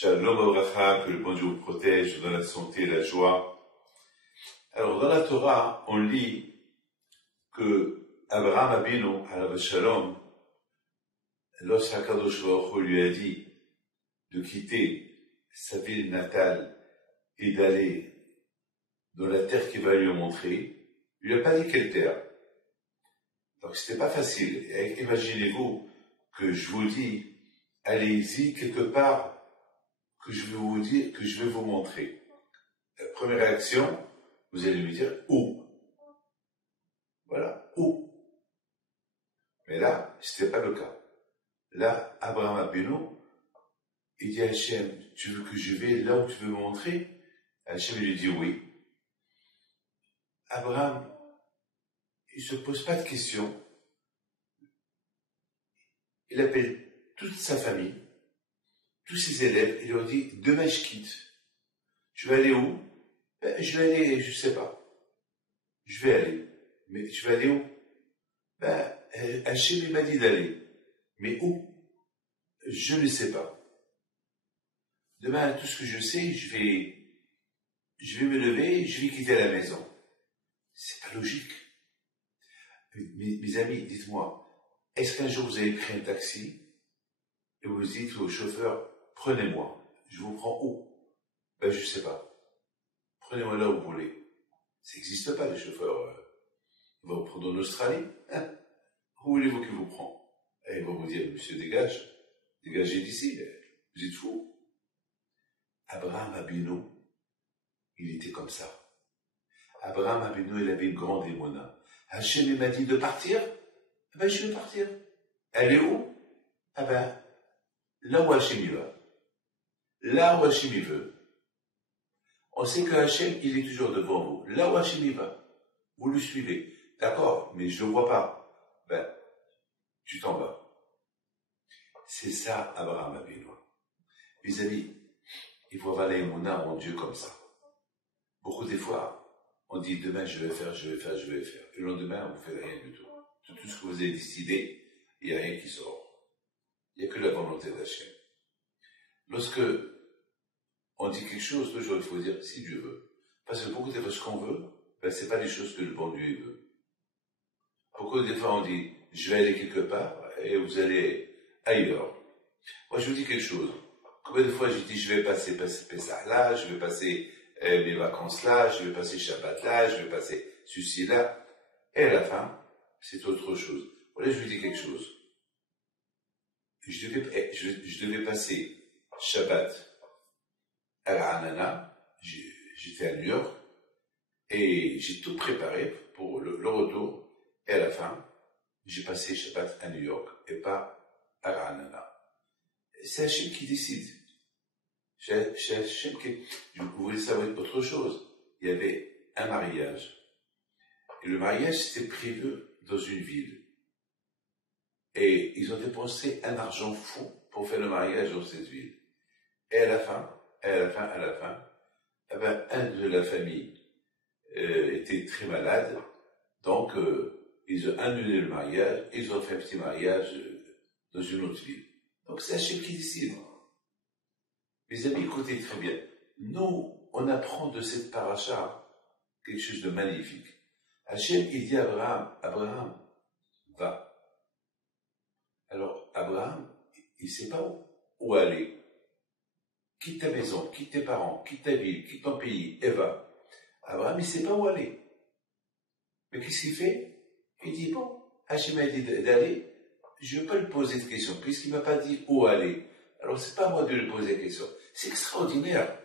Shalom Abracha, que le bon Dieu vous protège, dans la santé et la joie. Alors, dans la Torah, on lit que Abraham Abinu, alav shalom, lorsqu'Akadosh Baruch Hu lui a dit de quitter sa ville natale et d'aller dans la terre qu'il va lui montrer, il lui a pas dit quelle terre. Donc, c'était pas facile. Et imaginez-vous que je vous dis, allez-y quelque part que je vais vous dire, que je vais vous montrer. La première réaction, vous allez me dire où. Voilà, où. Mais là, c'était pas le cas. Là, Abraham Abinu, il dit à Hachem, tu veux que je vais là où tu veux me montrer? Hachem lui dit oui. Abraham, il se pose pas de questions. Il appelle toute sa famille, tous ses élèves, il leur dit, demain je quitte. Je vais aller où? Je vais aller, je sais pas. Je vais aller. Mais je vais aller où? Hachem m'a dit d'aller. Mais où? Je ne sais pas. Demain, tout ce que je sais, je vais me lever, je vais quitter la maison. C'est pas logique. Mes amis, dites-moi, est-ce qu'un jour vous avez pris un taxi et vous dites au chauffeur, prenez-moi, je vous prends où? Je sais pas. Prenez-moi là où vous voulez. Ça n'existe pas, les chauffeurs. Ils vont vous prendre en Australie. Hein? Où voulez-vous qu'il vous prend? Et ils vont vous dire, monsieur, dégage. Dégagez d'ici. Vous êtes fous. Abraham Abinu, il était comme ça. Abraham Abinu, il avait une grande émona. Hachem, il m'a dit de partir. Je vais partir. Elle est où? Là où Hachem y va. Là où Hachem y veut. On sait que Hachem, il est toujours devant vous. Là où Hachem y va. Vous le suivez. D'accord, mais je ne le vois pas. Tu t'en vas. C'est ça, Abraham Abinu. Mes amis, il faut avoir l'émona en Dieu comme ça. Beaucoup des fois, on dit demain je vais faire. Et le lendemain, vous ne faites rien du tout. De tout ce que vous avez décidé, il n'y a rien qui sort. Il n'y a que la volonté d'Hachem. Lorsque on dit quelque chose, toujours il faut dire si Dieu veut. Parce que beaucoup des fois, ce qu'on veut, ce n'est pas des choses que le bon Dieu veut. Beaucoup des fois, on dit je vais aller quelque part et vous allez ailleurs. Moi, je vous dis quelque chose. Combien de fois j'ai dit je vais passer Pessah là, je vais passer mes vacances là, je vais passer Shabbat là, je vais passer ceci là. Et à la fin, c'est autre chose. Voilà, je vous dis quelque chose. Je devais passer Shabbat à la Hanana, j'étais à New York, et j'ai tout préparé pour le retour, et à la fin, j'ai passé Shabbat à New York, et pas à la Hanana. C'est Hachem qui décide. C'est Hachem qui... Vous voulez savoir autre chose? Il y avait un mariage. Et le mariage, c'était prévu dans une ville. Et ils ont dépensé un argent fou pour faire le mariage dans cette ville. Et à la fin, un de la famille était très malade. Donc, ils ont annulé le mariage, et ils ont fait un petit mariage dans une autre ville. Donc, c'est Hachem qui décide. Mes amis, écoutez très bien. Nous, on apprend de cette paracha quelque chose de magnifique. Hachem, il dit à Abraham, va. Alors, Abraham, il ne sait pas où aller. Quitte ta maison, quitte tes parents, quitte ta ville, quitte ton pays, et va. Abraham, il ne sait pas où aller. Mais qu'est-ce qu'il fait? Il dit, bon, Hachem m'a dit d'aller, je ne vais pas lui poser de questions, puisqu'il ne m'a pas dit où aller. Alors, ce n'est pas à moi de lui poser des questions. C'est extraordinaire.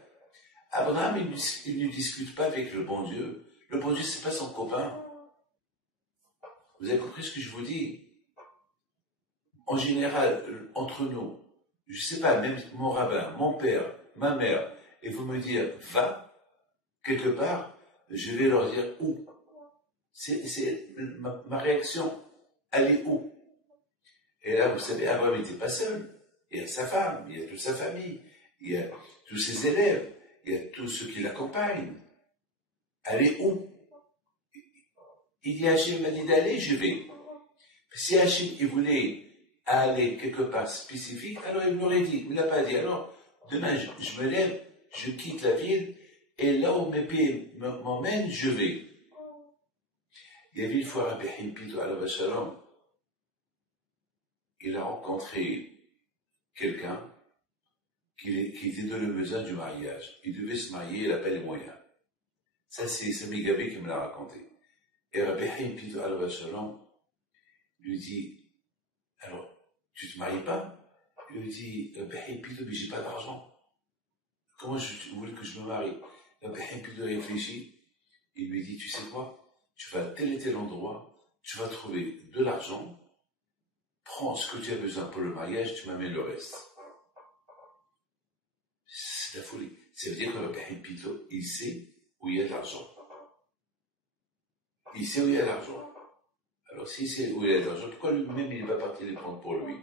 Abraham, il ne discute pas avec le bon Dieu. Le bon Dieu, ce n'est pas son copain. Vous avez compris ce que je vous dis? En général, entre nous, je ne sais pas, même mon rabbin, mon père, ma mère, et vous me dire, va, quelque part, je vais leur dire où. C'est ma réaction. Elle est où? Et là, vous savez, Abraham n'était pas seul. Il y a sa femme, il y a toute sa famille, il y a tous ses élèves, il y a tous ceux qui l'accompagnent. Elle est où? Il dit, Hachem m'a dit d'aller, je vais. Si Hachem, il voulait aller quelque part spécifique, alors il me l'aurait dit. Il ne l'a pas dit. Alors, Demain, je me lève, je quitte la ville, et là où mes pieds m'emmènent, je vais. Il y avait une fois Rabbi Haïm Pito alav shalom. Il a rencontré quelqu'un qui était dans le besoin du mariage. Il devait se marier, il n'a pas les moyens. Ça, c'est Sami Gabi qui me l'a raconté. Et Rabbi Haïm Pito alav shalom lui dit, alors, tu te maries pas? Il lui dit, Rabbi Haïm Pito, mais j'ai pas d'argent. Comment vous voulez que je me marie? Rabbi Haïm Pito réfléchit. Il lui dit, tu sais quoi? Tu vas à tel et tel endroit, tu vas trouver de l'argent, prends ce que tu as besoin pour le mariage, tu m'amènes le reste. C'est la folie. Ça veut dire que Rabbi Haïm Pito, il sait où il y a de l'argent. Il sait où il y a de l'argent. Alors s'il sait où il y a de l'argent, pourquoi lui-même il n'est pas parti les prendre pour lui?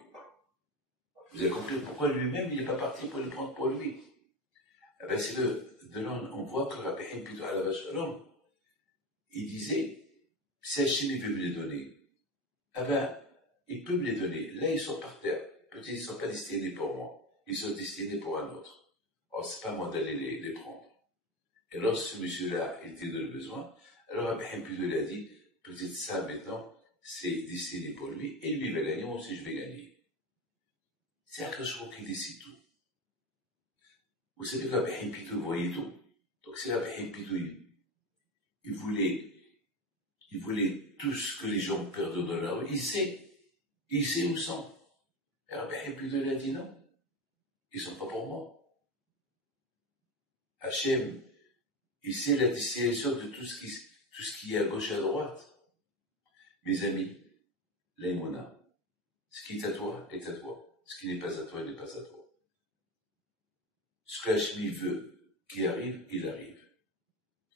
Vous avez compris pourquoi lui-même il n'est pas parti pour les prendre pour lui? Eh bien, c'est que de là on voit que Rabbi Haïm Pito alav shalom, il disait, si Hachem il veut me les donner, eh ben, il peut me les donner. Là, ils sont par terre. Peut-être ils ne sont pas destinés pour moi. Ils sont destinés pour un autre. Alors, c'est pas à moi d'aller les prendre. Et lorsque ce monsieur-là était dans le besoin, alors Rabbi Haïm Pito lui a dit, peut-être ça maintenant, c'est destiné pour lui, et lui il va gagner, moi aussi je vais gagner. C'est Akash Baruch Hu qui décide tout. Vous savez que Rabbi Haïm Pito voyait tout. Donc si Rabbi Haïm Pito il voulait tout ce que les gens perdent dans leur vie. Il sait où sont. Et Rabbi Haïm Pito il a dit non, ils ne sont pas pour moi. Hachem, il sait la destination de tout ce qui est à gauche et à droite. Mes amis, l'aïmouna, ce qui est à toi est à toi. Ce qui n'est pas à toi n'est pas à toi. Ce que Hachem veut qui arrive, il arrive.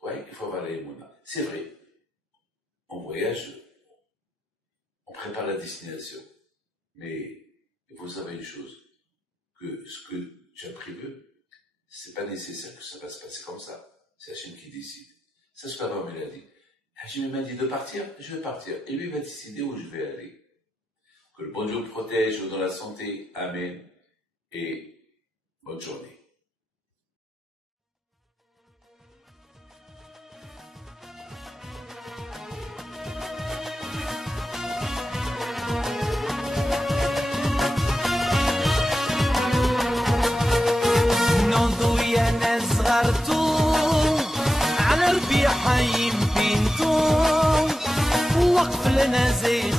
Ouais, il faut avoir l'aïmouna. C'est vrai. On voyage, on prépare la destination. Mais il faut savoir une chose, que ce que tu as prévu, c'est pas nécessaire que ça va se passer comme ça. C'est Hachem qui décide. Ça, c'est pas vraiment il a dit. Hachem m'a dit de partir, je vais partir. Et lui va décider où je vais aller. Que le bon Dieu me protège dans la santé. Amen. Et bonne journée. على ربيع حايم بنتو وقف لنا زي